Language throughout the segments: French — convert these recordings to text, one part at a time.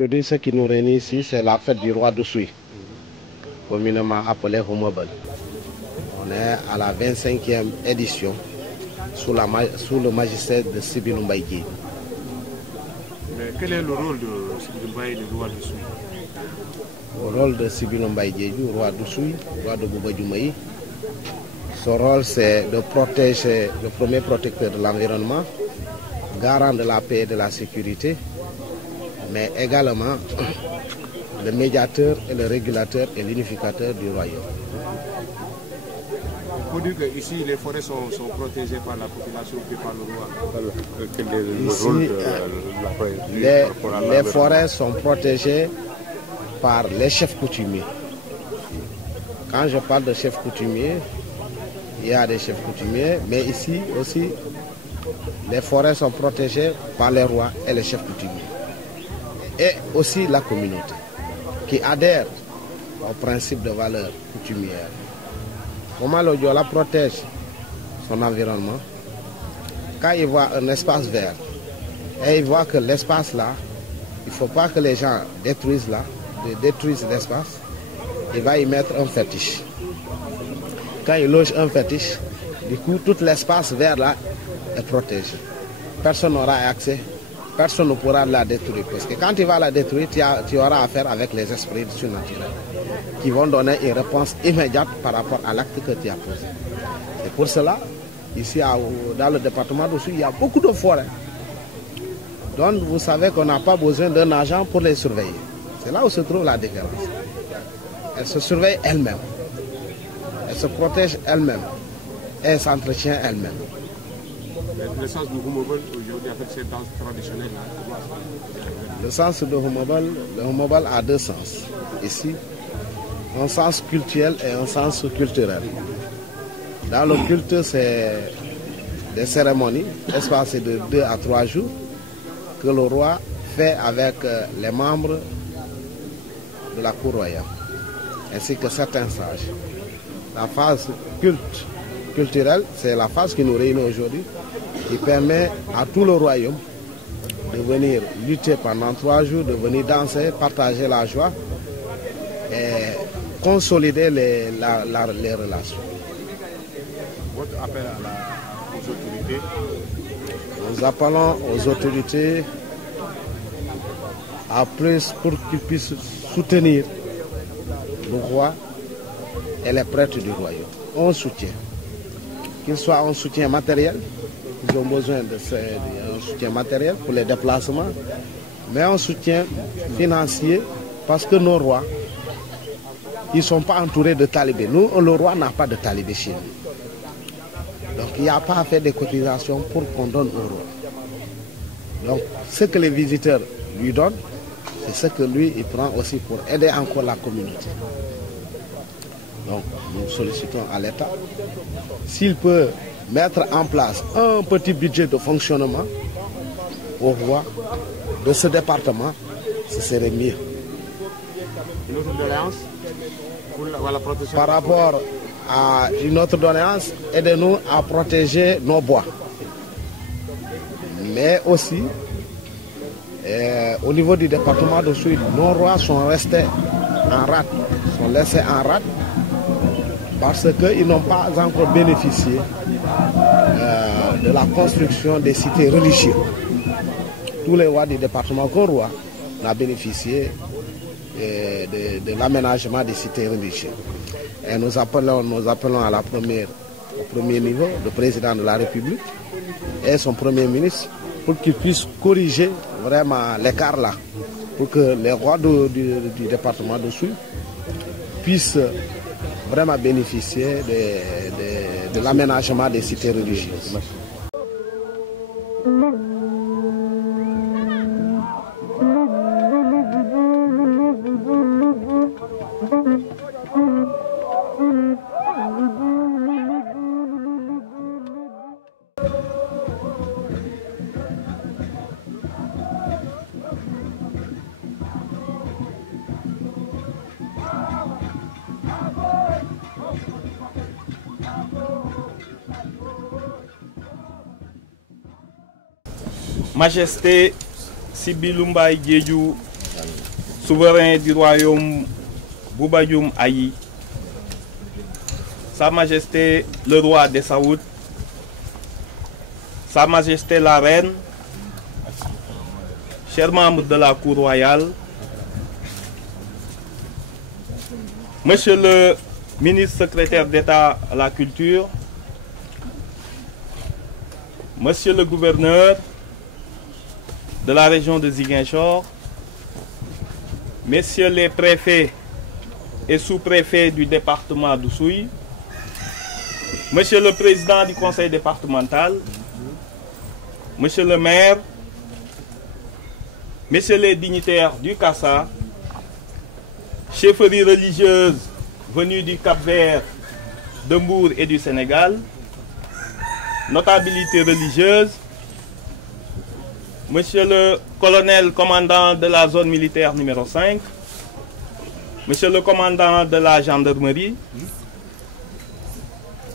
Aujourd'hui, ce qui nous réunit ici, c'est la fête du roi d'Oussouye, communément appelée Humobel. On est à la 25e édition sous le magistère de Sibilou Mbaye Diédhiou. Mais quel est le rôle de Sibilou Mbaye, le roi d'Oussouye? Le rôle de Sibilou Mbaye Diédhiou, roi d'Oussouye, roi de Bouba Diomaye, son rôle c'est de protéger, le premier protecteur de l'environnement, garant de la paix et de la sécurité, mais également le médiateur et le régulateur et l'unificateur du royaume. Il faut dire qu'ici les forêts sont protégées par la population et par le roi. Les forêts sont protégées par les chefs coutumiers. Quand je parle de chefs coutumiers, il y a des chefs coutumiers, mais ici aussi, les forêts sont protégées par les rois et les chefs coutumiers. Et aussi la communauté, qui adhère au principe de valeur coutumière. Comment le Diola protège son environnement? Quand il voit un espace vert, et il voit que l'espace là, il ne faut pas que les gens détruisent l'espace, il va y mettre un fétiche. Quand il loge un fétiche, du coup, tout l'espace vert là est protégé. Personne n'aura accès, personne ne pourra la détruire. Parce que quand tu vas la détruire, tu auras affaire avec les esprits surnaturels qui vont donner une réponse immédiate par rapport à l'acte que tu as posé. C'est pour cela, ici dans le département d'Oussouye, il y a beaucoup de forêts. Donc vous savez qu'on n'a pas besoin d'un agent pour les surveiller. C'est là où se trouve la différence. Elle se surveille elle-même. Elle se protège elle-même. Et elle s'entretient elle-même. Le sens du Humobel aujourd'hui avec cette danse traditionnelle. Le sens de Humobel a deux sens. Ici, un sens culturel et un sens culturel. Dans le culte, c'est des cérémonies espacées de 2 à 3 jours que le roi fait avec les membres de la cour royale, ainsi que certains sages. La phase culturelle, c'est la phase qui nous réunit aujourd'hui, qui permet à tout le royaume de venir lutter pendant 3 jours, de venir danser, partager la joie et consolider les relations. Votre appel aux autorités? Nous appelons aux autorités à plus pour qu'ils puissent soutenir le roi et les prêtres du royaume. On soutient. Qu'il soit un soutien matériel, ils ont besoin d'un soutien matériel pour les déplacements, mais un soutien financier parce que nos rois, ils ne sont pas entourés de talibés. Nous, le roi n'a pas de talibés chez nous. Donc il n'y a pas à faire des cotisations pour qu'on donne au roi. Donc ce que les visiteurs lui donnent, c'est ce que lui, il prend aussi pour aider encore la communauté. Donc nous sollicitons à l'État, s'il peut mettre en place un petit budget de fonctionnement au roi de ce département, ce serait mieux. Une autre doléance pour la protection? Par rapport à une autre doléance, aidez-nous à protéger nos bois. Mais aussi, au niveau du département d'Oussouye, nos rois sont restés en rade, sont laissés en rade parce qu'ils n'ont pas encore bénéficié de la construction des cités religieuses. Tous les rois du département Koroua ont bénéficié de l'aménagement des cités religieuses. Et nous appelons au premier niveau le président de la République et son premier ministre pour qu'ils puissent corriger vraiment l'écart là, pour que les rois du département d'Oussouye puissent vraiment bénéficier de l'aménagement des cités religieuses. Majesté Sibilou Mbaye Diédhiou, souverain du royaume Boubayoum Aïe, Sa Majesté le roi des Saouds, Sa Majesté la Reine, chers membres de la Cour royale, Monsieur le ministre secrétaire d'État à la Culture, Monsieur le gouverneur de la région de Ziguinchor, Messieurs les préfets et sous-préfets du département d'Oussouye, Monsieur le président du conseil départemental, Monsieur le maire, Messieurs les dignitaires du Kassa, chefferies religieuses venues du Cap-Vert, de Mbour et du Sénégal, notabilités religieuses, Monsieur le colonel commandant de la zone militaire numéro 5, Monsieur le commandant de la gendarmerie,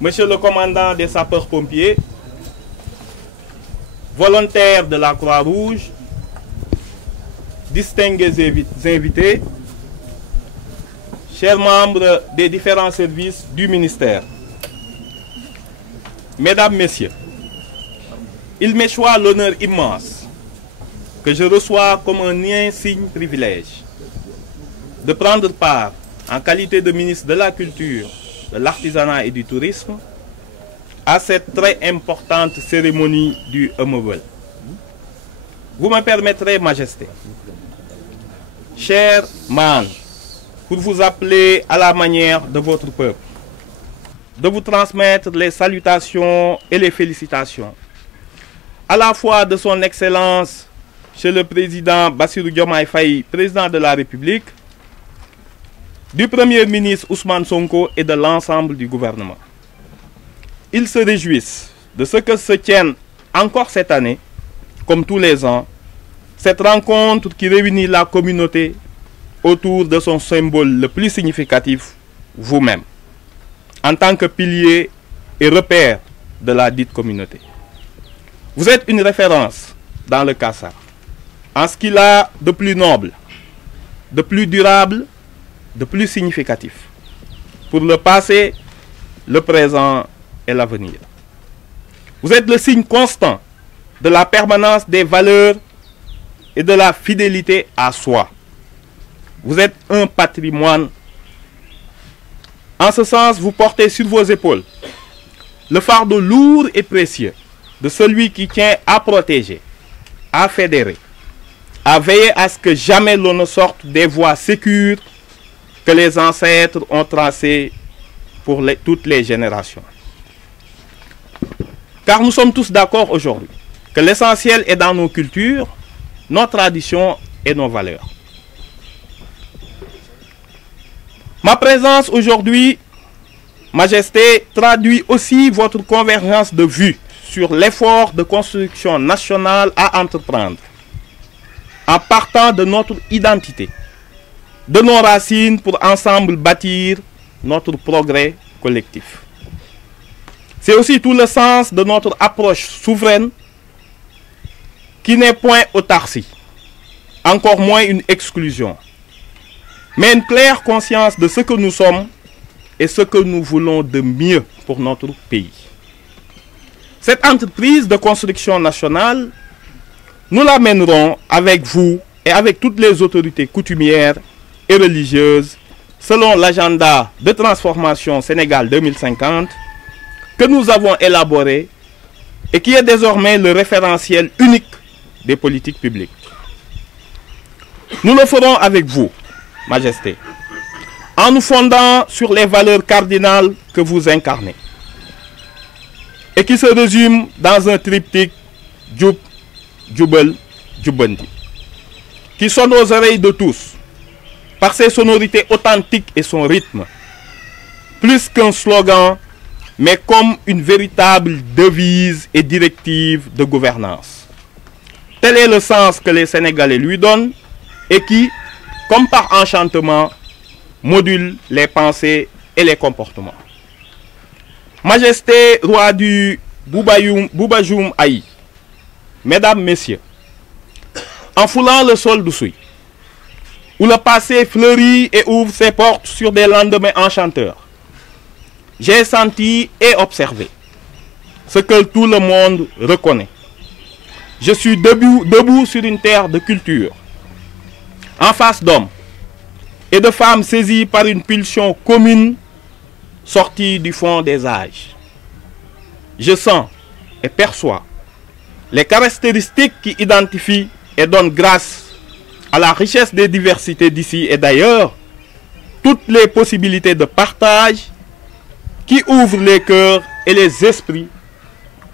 Monsieur le commandant des sapeurs-pompiers, volontaires de la Croix-Rouge, distingués invités, chers membres des différents services du ministère, Mesdames, Messieurs, il m'échoit l'honneur immense que je reçois comme un insigne privilège de prendre part, en qualité de ministre de la Culture, de l'Artisanat et du Tourisme, à cette très importante cérémonie du Eumeuvel. Vous me permettrez, Majesté, cher man, pour vous appeler à la manière de votre peuple, de vous transmettre les salutations et les félicitations, à la fois de son Excellence, chez le président Bassirou Diomaye Faye, président de la République, du Premier ministre Ousmane Sonko et de l'ensemble du gouvernement. Ils se réjouissent de ce que se tienne encore cette année, comme tous les ans, cette rencontre qui réunit la communauté autour de son symbole le plus significatif, vous-même, en tant que pilier et repère de la dite communauté. Vous êtes une référence dans le Kassa, en ce qu'il a de plus noble, de plus durable, de plus significatif, pour le passé, le présent et l'avenir. Vous êtes le signe constant de la permanence des valeurs et de la fidélité à soi. Vous êtes un patrimoine. En ce sens, vous portez sur vos épaules le fardeau lourd et précieux de celui qui tient à protéger, à fédérer, à veiller à ce que jamais l'on ne sorte des voies sécures que les ancêtres ont tracées pour toutes les générations. Car nous sommes tous d'accord aujourd'hui que l'essentiel est dans nos cultures, nos traditions et nos valeurs. Ma présence aujourd'hui, Majesté, traduit aussi votre convergence de vues sur l'effort de construction nationale à entreprendre, en partant de notre identité, de nos racines pour ensemble bâtir notre progrès collectif. C'est aussi tout le sens de notre approche souveraine qui n'est point autarcie, encore moins une exclusion, mais une claire conscience de ce que nous sommes et ce que nous voulons de mieux pour notre pays. Cette entreprise de construction nationale, nous la mènerons avec vous et avec toutes les autorités coutumières et religieuses selon l'agenda de transformation Sénégal 2050 que nous avons élaboré et qui est désormais le référentiel unique des politiques publiques. Nous le ferons avec vous, Majesté, en nous fondant sur les valeurs cardinales que vous incarnez et qui se résument dans un triptyque Djoub, Djoubel, Djoubendi, qui sonne aux oreilles de tous par ses sonorités authentiques et son rythme, plus qu'un slogan, mais comme une véritable devise et directive de gouvernance. Tel est le sens que les Sénégalais lui donnent et qui, comme par enchantement, module les pensées et les comportements. Majesté, roi du Boubayoum Aïe, Mesdames, Messieurs, en foulant le sol d'Oussouye, où le passé fleurit et ouvre ses portes sur des lendemains enchanteurs. J'ai senti et observé ce que tout le monde reconnaît. Je suis debout sur une terre de culture, en face d'hommes et de femmes saisis par une pulsion commune sortie du fond des âges. Je sens et perçois les caractéristiques qui identifient et donnent grâce à la richesse des diversités d'ici et d'ailleurs, toutes les possibilités de partage qui ouvrent les cœurs et les esprits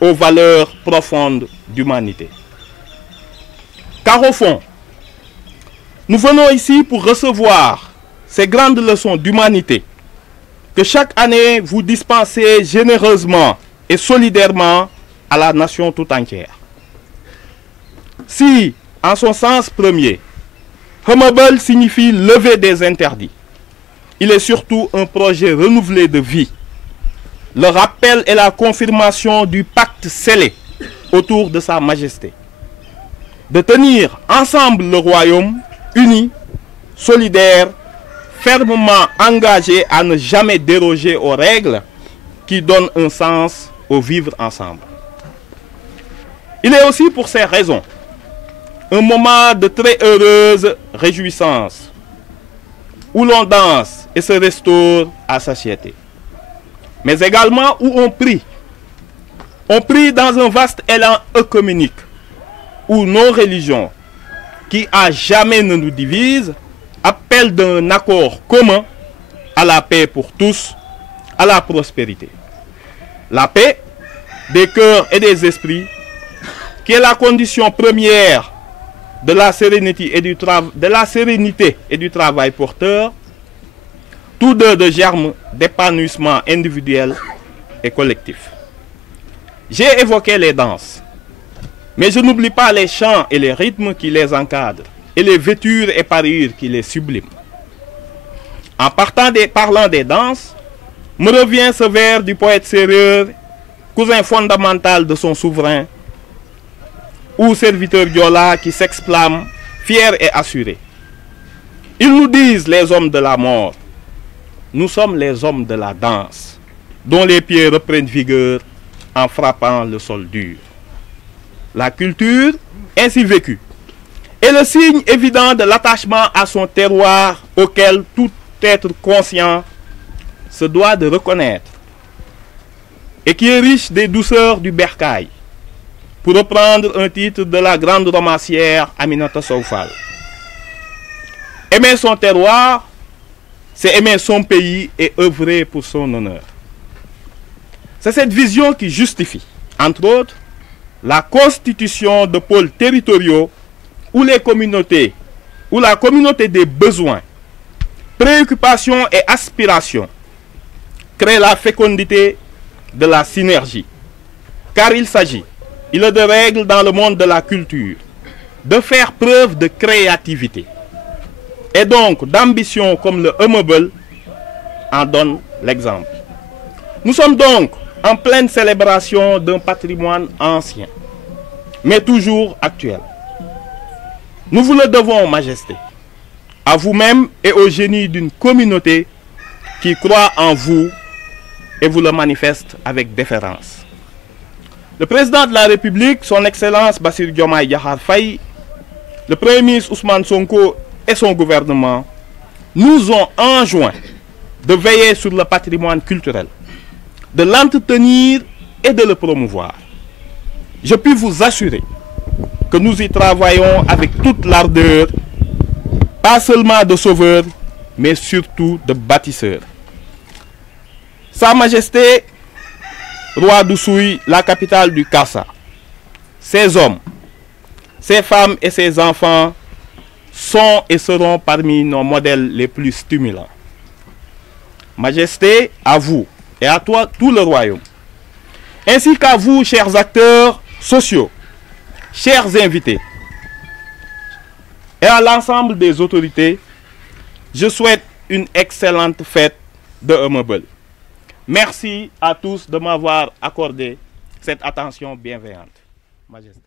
aux valeurs profondes d'humanité. Car au fond, nous venons ici pour recevoir ces grandes leçons d'humanité que chaque année vous dispensez généreusement et solidairement à la nation tout entière. Si, en son sens premier, Humble signifie lever des interdits, il est surtout un projet renouvelé de vie, le rappel et la confirmation du pacte scellé autour de Sa Majesté, de tenir ensemble le royaume uni, solidaire, fermement engagé à ne jamais déroger aux règles qui donnent un sens au vivre ensemble. Il est aussi pour ces raisons un moment de très heureuse réjouissance, où l'on danse et se restaure à satiété, mais également où on prie. On prie dans un vaste élan œcuménique, où nos religions, qui à jamais ne nous divisent, appellent d'un accord commun à la paix pour tous, à la prospérité. La paix des cœurs et des esprits, qui est la condition première de la sérénité et du travail porteur, tous deux de germes d'épanouissement individuel et collectif. J'ai évoqué les danses, mais je n'oublie pas les chants et les rythmes qui les encadrent, et les vêtures et parures qui les subliment. En parlant des danses, me revient ce vers du poète sérère, cousin fondamental de son souverain, ou serviteur Diola qui s'exclame, fier et assuré. Ils nous disent, les hommes de la mort, nous sommes les hommes de la danse, dont les pieds reprennent vigueur en frappant le sol dur. La culture, ainsi vécue, est le signe évident de l'attachement à son terroir auquel tout être conscient se doit de reconnaître et qui est riche des douceurs du bercail, pour reprendre un titre de la grande romancière Aminata Sow Fall. Aimer son terroir, c'est aimer son pays et œuvrer pour son honneur. C'est cette vision qui justifie, entre autres, la constitution de pôles territoriaux où la communauté des besoins, préoccupations et aspirations crée la fécondité de la synergie. Car il est de règles dans le monde de la culture de faire preuve de créativité et donc d'ambition comme le Humble en donne l'exemple. Nous sommes donc en pleine célébration d'un patrimoine ancien, mais toujours actuel. Nous vous le devons, Majesté, à vous-même et au génie d'une communauté qui croit en vous et vous le manifeste avec déférence. Le président de la République, son Excellence Bassirou Diomaye Diakhar Faye, le Premier ministre Ousmane Sonko et son gouvernement nous ont enjoint de veiller sur le patrimoine culturel, de l'entretenir et de le promouvoir. Je puis vous assurer que nous y travaillons avec toute l'ardeur, pas seulement de sauveurs, mais surtout de bâtisseurs. Sa Majesté, Roi d'Oussouye, la capitale du Kassa, ses hommes, ses femmes et ses enfants sont et seront parmi nos modèles les plus stimulants. Majesté, à vous et à toi tout le royaume, ainsi qu'à vous, chers acteurs sociaux, chers invités, et à l'ensemble des autorités, je souhaite une excellente fête de Humble. Merci à tous de m'avoir accordé cette attention bienveillante. Majesté.